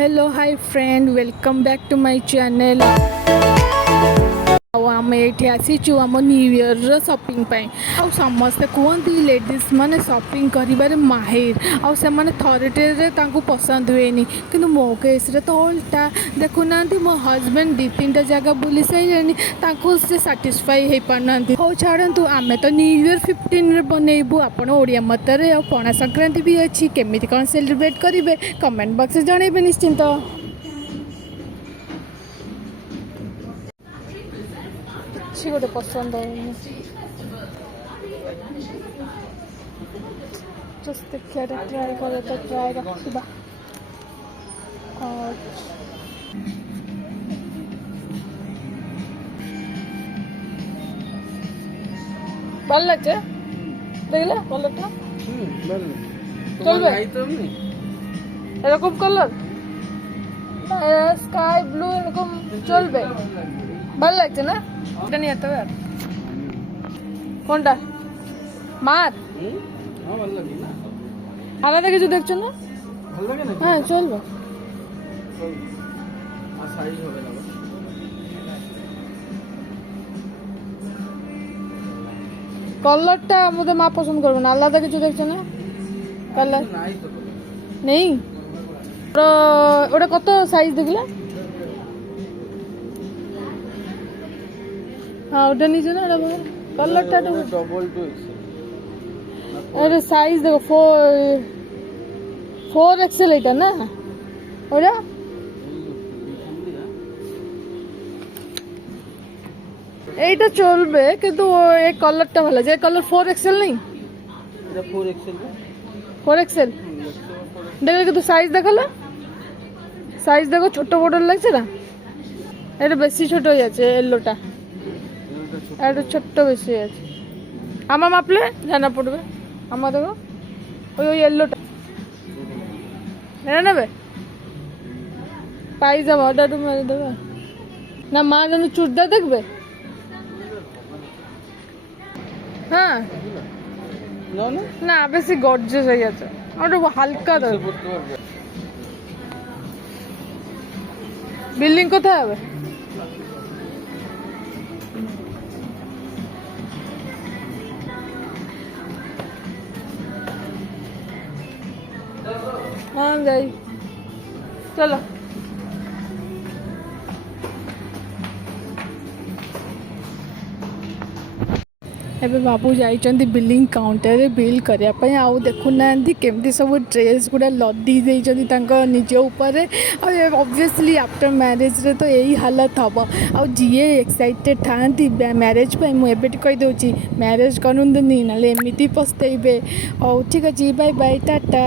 Hello hi friend welcome back to my channel. आम ये आसीचु आम न्यू ईयर शॉपिंग समस्ते कहते लेडीज माने शॉपिंग करिबारे माहिर आउ से माने थरटे पसंद हुए कि मो केस रे तो उल्टा देखुना मो हजबैंड दी तीन जगह बुली सारे से साटिस्फाई हो पाना हो छाड़ू आम तो न्यू ईयर 15 बनइबू आपण ओडिया मतरे आ पणा संक्रांति भी अच्छी केमी कौन सेलिब्रेट करेंगे कमेंट बॉक्स में जनइबे निश्चिंत। अच्छी गोटे पसंद जस्ट देखिए ट्राई करे तो ट्राई रखा भल लगे देखले कलरटा चलबे এরকম কালার স্কাই ব্লু এরকম চলবে ভালো লাগছে না এটা নিয়ে যেতে হবে কোনটা মার ভালো লাগে না আলাদা কিছু দেখছো না ভালো লাগে না হ্যাঁ চলবে আর সাইজ হবে না কলারটা আমাদের মা পছন্দ করবে না আলাদা কিছু দেখছো না কালার নেই ওটা কত সাইজ দেখলে हाँ ওটা নিচে না কালারটা ডবল 2XL আরে সাইজ দেখো 4XL এটা না ওটা এইটা চলবে কিন্তু এই কালারটা ভালো যে কালার 4XL নেই এটা 4XL দেখলে কিন্তু সাইজ দেখালো সাইজ দেখো ছোট বড় লাগছে না এটা বেশি ছোট হয়ে যাচ্ছে येलोটা এটা ছোট বেশি আছে আমার মাপলে জানা পড়বে আমার দেখো ওই येलोটা এটা নেবে পাইজামা ওটা একটু মেরে দেবে না মা যেন চুড়দার দেখবে হ্যাঁ না বেশি গর্জিয়াস হয়ে যাচ্ছে ওটা হালকা দেবে বিল্ডিং কোথায় হবে हाँ गई चलो ଏବେ ବାବୁ ଯାଇଛନ୍ତି ବିଲିଂ କାଉଣ୍ଟରରେ ବିଲ୍ କରିବା ପାଇଁ ଆଉ ଦେଖୁନାହାନ୍ତି କେମିତି ସବୁ ଡ୍ରେସ୍ ଗୁଡ଼ା ଲଦି ଦେଇଛନ୍ତି ତାଙ୍କ ନିଜ ଉପରେ ଆଉ ଅବଭିୟସଲି ଆଫ୍ଟର ମ୍ୟାରେଜରେ ତ ଏଇ ହାଲତ ହେବ ଆଉ ଯିଏ ଏକ୍ସାଇଟେଡ଼୍ ଥାଆନ୍ତି ମ୍ୟାରେଜ୍ ପାଇଁ ମୁଁ ଏବେଠି କହିଦେଉଛି ମ୍ୟାରେଜ୍ କରନ୍ତୁନି ନହେଲେ ଏମିତି ପସ୍ତେଇବେ ହଉ ଠିକ୍ ଅଛି ବାଇ ବାଇ ଟାଟା।